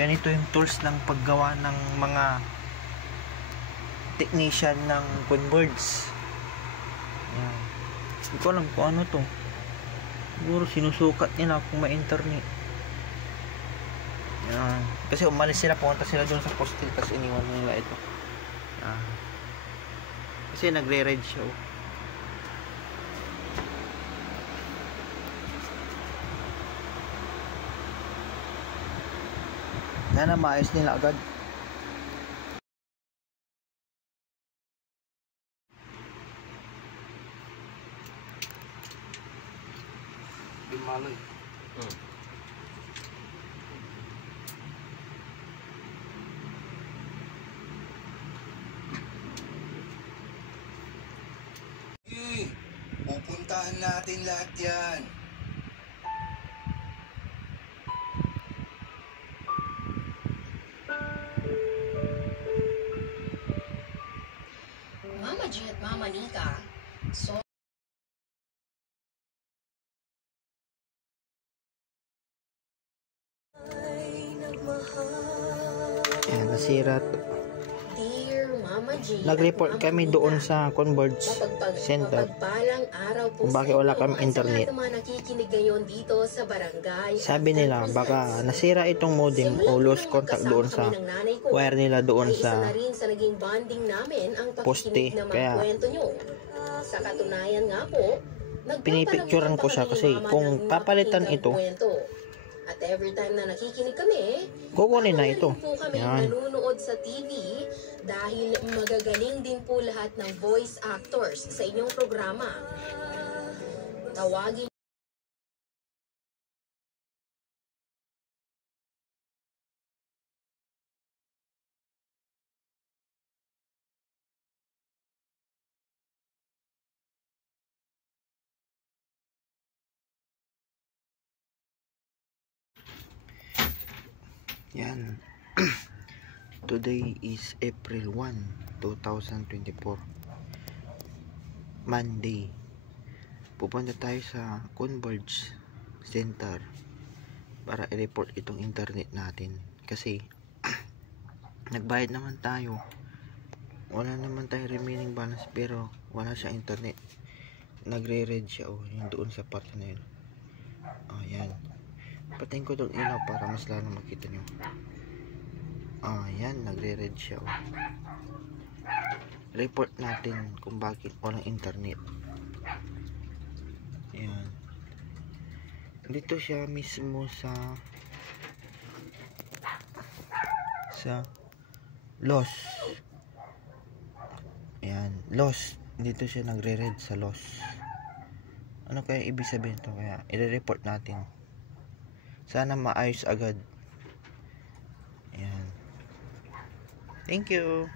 Ganito yung tools ng paggawa ng mga technician ng Converge. Yan. Hindi ko alam kung ano to. Siguro sinusukat nila kung may internet. Yan. Kasi umalis sila, pumunta sila doon sa postil, kasi iniwan nila ito. Yan. Kasi nagre-red siya. Sana maayos nila agad. Dimaloy. Pupuntahan natin lahat yan. Mama G at Mama Nika. So Ayan, nasira to. Dear Mama G, Nag-report kami doon sa Converge Center kung bakit wala kami internet. Dito sa barangay. Sabi nila baka nasira itong modem o lost contact doon sa wire nila doon sa poste. Kaya sa katunayan nga po, pinipicturean ko siya kasi kung papalitan ito, at every time na nakikinig kami, kukunin na ito. po kami Yan. nanonood sa TV dahil magagaling din po lahat ng voice actors sa inyong programa. Tawagin Yan. Today is April 1, 2024. Monday. Pupunta tayo sa Converge Center para i-report itong internet natin. Kasi nagbayad naman tayo. Wala naman tayo remaining balance pero wala siya internet. Nagre-red siya yung doon sa part na yun. Yan. Patayin ko itong ilaw para mas lalo makita nyo. Yan, nagre-red siya. Report natin kung bakit walang internet. Yan. Dito siya mismo sa loss. Yan, loss. Dito siya nagre-red sa loss. Ano kaya ibig sabihin to? Kaya i-report natin. Sana maayos agad. Ayan. Thank you.